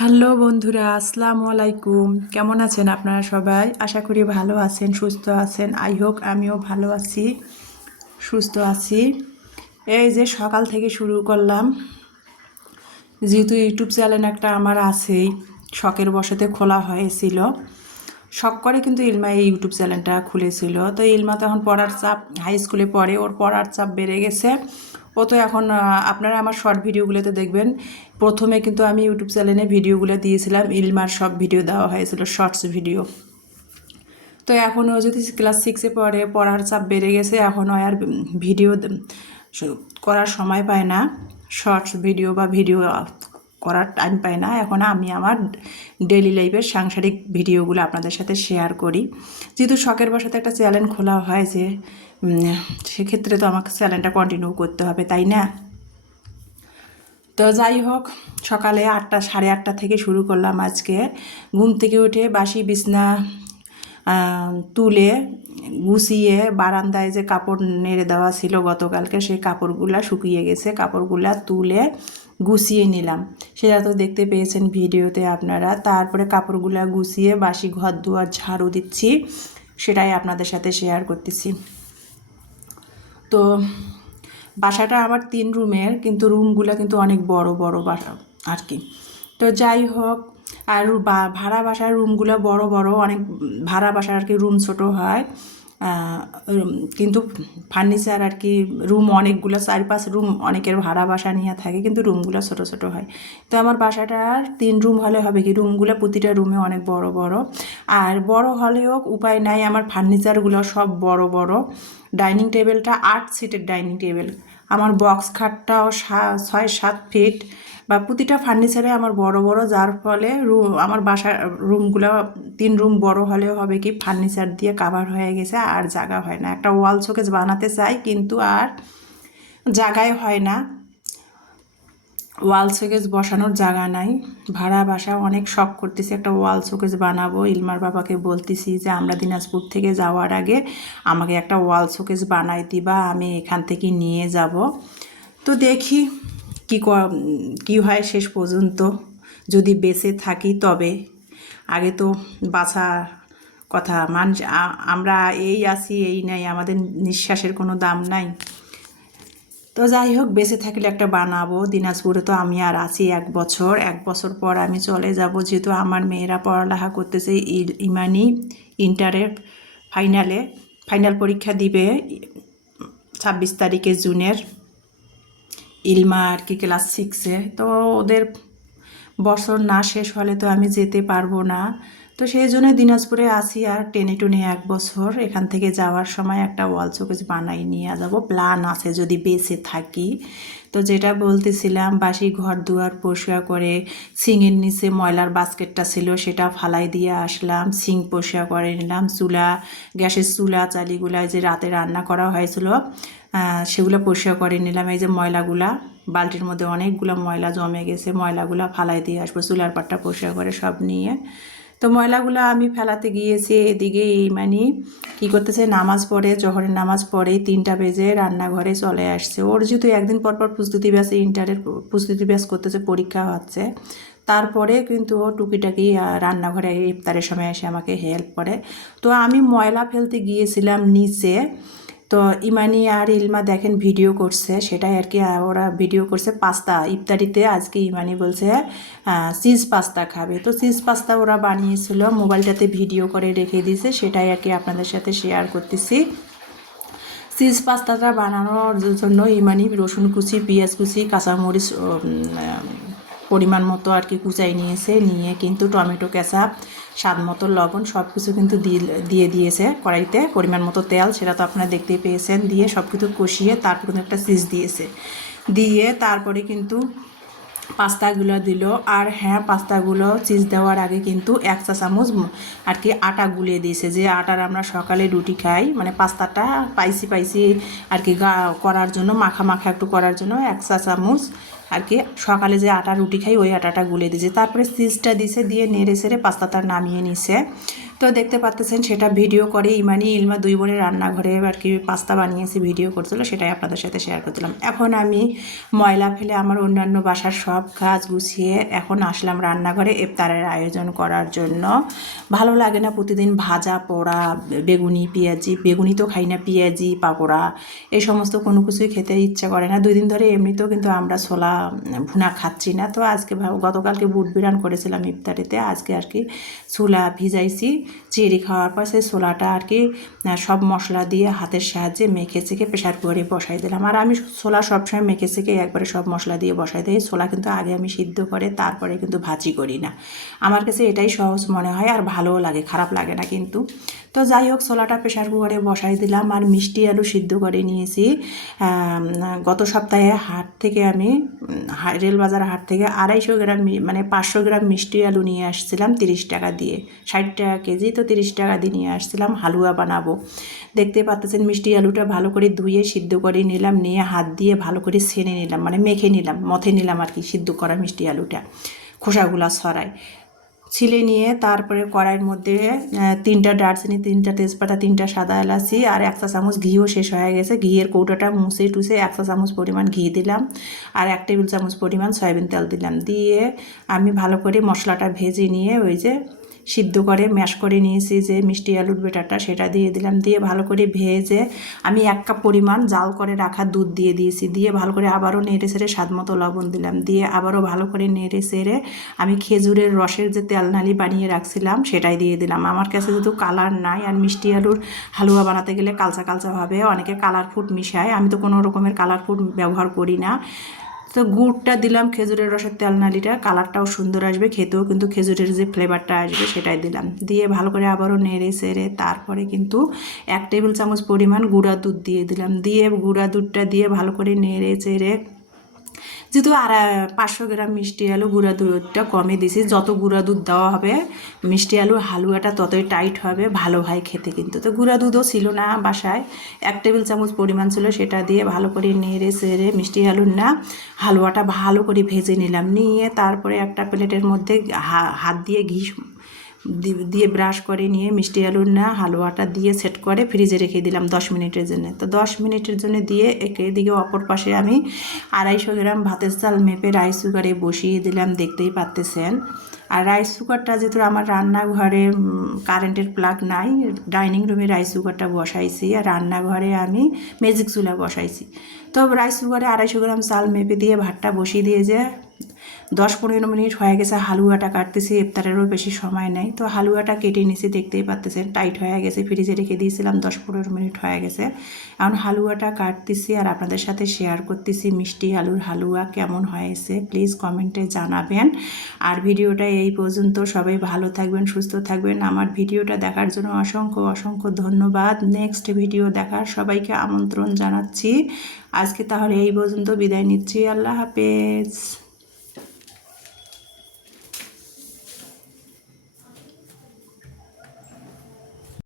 Hello বন্ধুরা, আসসালামু আলাইকুম। কেমন আছেন আপনারা সবাই? আশা করি ভালো আছেন, সুস্থ আছেন। আই হোক আমিও ভালো আছি, সুস্থ আছি। এই যে সকাল থেকে শুরু করলাম, যেহেতু ইউটিউব চ্যানেল একটা আমার আছেই, শখের বসতে খোলা হয়েছিল। শখ করে কিন্তু ইলমা এই ইউটিউব চ্যানেলটা খুলেছিল। তো ইলমা তখন পড়ার চাপ, হাই স্কুলে পড়ে, ওর পড়ার চাপ বেড়ে গেছে। ও তো এখন আপনারা আমার শর্ট ভিডিওগুলোতে দেখবেন প্রথমে কিন্তু আমি ইউটিউব চ্যানেলে ভিডিওগুলো দিয়েছিলাম, ইলমার সব ভিডিও দেওয়া হয়েছিল, শর্টস ভিডিও। তো এখন ও যদি ক্লাস সিক্সে পড়ে, পড়ার চাপ বেড়ে গেছে এখন ও আর ভিডিও করার সময় পায় না। শর্টস ভিডিও বা ভিডিও করার টাইম পায় না। এখন আমি আমার ডেলি লাইফের সাংসারিক ভিডিওগুলো আপনাদের সাথে শেয়ার করি। যেহেতু শখের বসাতে একটা চ্যানেল খোলা হয় যে সেক্ষেত্রে তো আমাকে চ্যানেলটা কন্টিনিউ করতে হবে, তাই না? তো যাই হোক, সকালে আটটা, সাড়ে আটটা থেকে শুরু করলাম আজকে। ঘুম থেকে উঠে বাসি, বিছনা তুলে গুছিয়ে বারান্দায় যে কাপড় নেড়ে দেওয়া ছিল গতকালকে, সেই কাপড়গুলা শুকিয়ে গেছে। কাপড়গুলা তুলে গুছিয়ে নিলাম। সেটা তো দেখতে পেয়েছেন ভিডিওতে আপনারা। তারপরে কাপড়গুলা গুছিয়ে বাসি ঘর দুয়ার ঝাড়ু দিচ্ছি। সেটাই আপনাদের সাথে শেয়ার করতেছি। তো বাসাটা আমার তিন রুমের, কিন্তু রুমগুলো কিন্তু অনেক বড় বড় বাসা আর কি। তো যাই হোক, আর ভাড়া বাসার রুমগুলো বড় বড়, অনেক ভাড়া বাসার আর কি, রুম ছোট হয়। কিন্তু ফার্নিচার আর কি, রুম অনেকগুলো চার পাঁচ রুম অনেকের ভাড়া বাসা নিয়ে থাকে, কিন্তু রুমগুলো ছোট ছোট হয়। তো আমার বাসাটার তিন রুম হলে হবে কি, রুমগুলো প্রতিটা রুমে অনেক বড় বড়। আর বড় হলেও উপায় নাই, আমার ফার্নিচারগুলো সব বড় বড়। ডাইনিং টেবিলটা আট সিটের ডাইনিং টেবিল। আমার বক্স খাটটাও ছয়, সাত ফিট বা প্রতিটা ফার্নিচারে আমার বড় বড়, যার ফলে রুম, আমার বাসার রুমগুলো, তিন রুম বড় হলেও হবে কি ফার্নিচার দিয়ে কাভার হয়ে গেছে, আর জায়গা হয় না। একটা ওয়াল শোকেস বানাতে চাই, কিন্তু আর জায়গায় হয় না। ওয়াল শোকেস বসানোর জায়গা নাই। ভাড়া বাসা অনেক শখ করতেছি, একটা ওয়াল শোকেস বানাবো। ইলমার বাবাকে বলতেছি যে, আমরা দিনাজপুর থেকে যাওয়ার আগে আমাকে একটা ওয়াল শোকেস বানাই দিবা, আমি এখান থেকে নিয়ে যাব। তো দেখি কী ক- হয় শেষ পর্যন্ত। যদি বেঁচে থাকি তবে। আগে তো বাঁচা কথা, মানুষ আমরা এই আছি, এই নাই, আমাদের নিঃশ্বাসের কোনো দাম নাই। তো যাই হোক, বেঁচে থাকলে একটা বানাবো। দিনাজপুরে তো আমি আর আছি এক বছর। এক বছর পর আমি চলে যাব, যেহেতু আমার মেয়েরা পড়ালেখা করতেছে ইমানি ইন্টারের ফাইনালে। ফাইনাল পরীক্ষা দিবে ছাব্বিশ তারিখে জুনের। ইলমা আর কি ক্লাস সিক্সে তো ওদের বছর না শেষ হলে তো আমি যেতে পারব না। তো সেই জন্য দিনাজপুরে আসি আর টেনে টুনে এক বছর। এখান থেকে যাওয়ার সময় একটা ওয়াল শোকেস বানাই নিয়ে যাব। প্ল্যান আছে যদি বেঁচে থাকি। তো যেটা বলতেছিলাম বাসি ঘর দুয়ার পরিষ্কার করে সিংয়ের নিচে ময়লার বাস্কেটটা ছিল সেটা ফালাই দিয়ে আসলাম। সিং পরিষ্কার করে নিলাম। চুলা, গ্যাসের চুলা চালিগুলায় যে রাতে রান্না করা হয়েছিল সেগুলো পরিষ্কার করে নিলাম। এই যে ময়লাগুলা, বালতির মধ্যে অনেকগুলো ময়লা জমে গেছে, ময়লাগুলা ফালাই দিয়ে আসব। চুলার পাটটা পরিষ্কার করে সব নিয়ে তো ময়লাগুলো আমি ফেলাতে গিয়েছি এদিকে এই মানে কী করতেছে, নামাজ পড়ে, জহরের নামাজ পড়ে, তিনটা বেজে রান্নাঘরে চলে আসছে। ওর যেহেতু একদিন পর পর প্রস্তুতি ব্যাস, ইন্টারের প্রস্তুতি ব্যাস করতেছে, পরীক্ষা হচ্ছে। তারপরে কিন্তু ও টুকিটাকি রান্নাঘরে ইফতারের সময় এসে আমাকে হেল্প করে। তো আমি ময়লা ফেলতে গিয়েছিলাম নিচে। তো ইমানি আর ইলমা দেখেন ভিডিও করছে, সেটাই আর কি ওরা ভিডিও করছে পাস্তা। ইফতারিতে আজকে ইমানি বলছে চিজ পাস্তা খাবে। তো চিজ পাস্তা ওরা বানিয়েছিল, মোবাইলটাতে ভিডিও করে রেখে দিয়েছে, সেটাই আর কি আপনাদের সাথে শেয়ার করতেছি। চিজ পাস্তাটা বানানোর জন্য ইমানি রসুন কুচি, পেঁয়াজ কুচি, কাঁচামরিচ পরিমাণ মতো আর কি কুচাই নিয়েছে, নিয়ে কিন্তু টমেটো কেঁচা স্বাদ মতো লবণ সব কিছু কিন্তু দিয়ে- দিয়ে দিয়েছে কড়াইতে। পরিমাণ মতো তেল, সেটা তো আপনারা দেখতেই পেয়েছেন। দিয়ে সব কিছু কষিয়ে তারপর কিন্তু একটা সিজ দিয়েছে। দিয়ে তারপরে কিন্তু পাস্তাগুলো দিল। আর হ্যাঁ পাস্তাগুলো চিজ দেওয়ার আগে কিন্তু এক চা চামচ আর কি আটা গুলিয়ে দিয়েছে। যে আটার আমরা সকালে রুটি খাই মানে পাস্তাটা পাইসি পাইসি আর কি গা করার জন্য, মাখা মাখা একটু করার জন্য এক চা চামচ আর কি সকালে যে আটা রুটি খাই, ওই আটাটা গুলে দিয়েছে। তারপরে চিজটা দিছে দিয়ে নেড়ে সেড়ে পাস্তাটা নামিয়ে নিছে তো দেখতে পাচ্তেছেন সেটা ভিডিও করে ইমানি, ইলমা দুই বোনের রান্নাঘরে আর কি পাস্তা বানিয়েছি ভিডিও করছিল, সেটাই আপনাদের সাথে শেয়ার করছিলাম। এখন আমি ময়লা ফেলে আমার অন্যান্য বাসার সব কাজ গুছিয়ে এখন আসলাম রান্নাঘরে ইফতারের আয়োজন করার জন্য। ভালো লাগে না প্রতিদিন ভাজা, পোড়া, বেগুনি, পেঁয়াজি, বেগুনি তো খাই না, পেঁয়াজি পাকোড়া এই সমস্ত কোনো কিছুই খেতে ইচ্ছা করে না। দুই দিন ধরে এমনিতেও কিন্তু আমরা ছোলা, ভুনা খাচ্ছি না। তো আজকে গতকালকে বুট বিরান করেছিলাম ইফতারিতে, আজকে আর কি ছোলা ভিজাইছি। চেরি খাওয়ার পর সেই ছোলাটা আর কি সব মশলা দিয়ে হাতের সাহায্যে মেখে চেখে প্রেশার কুকারে বসাই দিলাম। আর আমি ছোলা সবসময় মেখে চেখে একবারে সব মশলা দিয়ে বসাই দিই। ছোলা কিন্তু আগে আমি সিদ্ধ করে তারপরে কিন্তু ভাজি করি না। আমার কাছে এটাই সহজ মনে হয়, আর ভালোও লাগে, খারাপ লাগে না কিন্তু। তো যাই হোক ছোলাটা প্রেশার কুকারে বসাই দিলাম আর মিষ্টি আলু সিদ্ধ করে নিয়েছি। গত সপ্তাহে হাট থেকে আমি উম, হা- রেলবাজার হাট থেকে আড়াইশো গ্রাম মানে পাঁচশো গ্রাম মিষ্টি আলু নিয়ে আসছিলাম তিরিশ টাকা দিয়ে। ষাট টাকা কেজি তো তিরিশ টাকা দিয়ে নিয়ে আসছিলাম হালুয়া বানাবো। দেখতে পাচ্ছেন মিষ্টি আলুটা ভালো করে ধুয়ে সিদ্ধ করে নিলাম নিয়ে হাত দিয়ে ভালো করে ছেনে নিলাম মানে মেখে নিলাম মথে নিলাম আর কি সিদ্ধ করা মিষ্টি আলুটা খোসাগুলা ছড়াই ছিলে নিয়ে তারপরে কড়াইয়ের মধ্যে তিনটা দারচিনি, তিনটা তেজপাতা, তিনটা সাদা এলাচি আর একটা চামচ ঘিও শেষ হয়ে গেছে। ঘিয়ের কৌটাটা মুছে টুসে একটা চামচ পরিমাণ ঘি দিলাম আর এক টেবিল চামচ পরিমাণ সয়াবিন তেল দিলাম। দিয়ে আমি ভালো করে মশলাটা ভেজে নিয়ে ওই যে সিদ্ধ করে, ম্যাশ করে নিয়েছি যে মিষ্টি আলুর বেটারটা সেটা দিয়ে দিলাম। দিয়ে ভালো করে ভেজে আমি এক কাপ পরিমাণ জাল করে রাখা দুধ দিয়ে দিয়েছি। দিয়ে ভালো করে আবারও নেড়ে সেড়ে স্বাদ মতো লবণ দিলাম। দিয়ে আবারও ভালো করে নেড়ে সেড়ে আমি খেজুরের রসের যে তেলনালি বানিয়ে রাখছিলাম, সেটাই দিয়ে দিলাম। আমার কাছে যেহেতু কালার নাই আর মিষ্টি আলুর হালুয়া বানাতে গেলে কালচা কালচাভাবে অনেকে কালার ফুড মিশায়। আমি তো কোনো রকমের কালার ফুড ব্যবহার করি না। তো গুড়টা দিলাম খেজুরের রসের তেল নালিটা কালারটাও সুন্দর আসবে খেতেও, কিন্তু খেজুরের যে ফ্লেভারটা আসবে সেটাই দিলাম। দিয়ে ভালো করে আবারও নেড়ে সেড়ে তারপরে কিন্তু এক টেবিল চামচ পরিমাণ গুঁড়া দুধ দিয়ে দিলাম। দিয়ে গুঁড়া দুধটা দিয়ে ভালো করে নেড়ে চেড়ে যেহেতু আর পাঁচশো গ্রাম মিষ্টি আলু গুঁড়া দুধটা কমে দিছি যত গুঁড়া দুধ দেওয়া হবে, মিষ্টি আলুর হালুয়াটা ততই টাইট হবে, ভালো হয় খেতে কিন্তু। তো গুঁড়া দুধও ছিল না বাসায়। এক টেবিল চামচ পরিমাণ ছিল সেটা দিয়ে ভালো করে নেড়ে সেড়ে মিষ্টি আলুর না হালুয়াটা ভালো করে ভেজে নিলাম। নিয়ে তারপরে একটা প্লেটের মধ্যে হাত দিয়ে ঘি দিয়ে ব্রাশ করে নিয়ে মিষ্টি আলুর না হালুয়াটা দিয়ে সেট করে ফ্রিজে রেখে দিলাম দশ মিনিটের জন্য। তো দশ মিনিটের জন্য দিয়ে একে এদিকে অপর পাশে আমি আড়াইশো গ্রাম ভাতের চাল মেপে রাইস কুকারে বসিয়ে দিলাম, দেখতেই পারতেছেন। আর রাইস কুকারটা যেহেতু আমার রান্নাঘরে কারেন্টের প্লাগ নাই ডাইনিং রুমে রাইস কুকারটা বসাইছি আর রান্নাঘরে আমি ম্যাজিক চুলা বসাইছি। তো রাইস কুকারে আড়াইশো গ্রাম চাল মেপে দিয়ে ভাতটা বসিয়ে দিয়ে যে দশ পনেরো মিনিট হয়ে গেছে, হালুয়াটা কাটতেছি, ইফতারেরও বেশি সময় নেই। তো হালুয়াটা কেটে নিছি, দেখতেই পাচ্তেছেন টাইট হয়ে গেছে ফ্রিজে রেখে দিয়েছিলাম দশ পনেরো মিনিট হয়ে গেছে। এখন হালুয়াটা কাটতেছি আর আপনাদের সাথে শেয়ার করতেছি, মিষ্টি আলুর হালুয়া কেমন হয়েছে প্লিজ কমেন্টে জানাবেন। আর ভিডিওটা এই পর্যন্ত, সবাই ভালো থাকবেন, সুস্থ থাকবেন। আমার ভিডিওটা দেখার জন্য অসংখ্য অসংখ্য ধন্যবাদ। নেক্সট ভিডিও দেখার সবাইকে আমন্ত্রণ জানাচ্ছি। আজকে তাহলে এই পর্যন্ত বিদায় নিচ্ছি, আল্লাহ হাফেজ।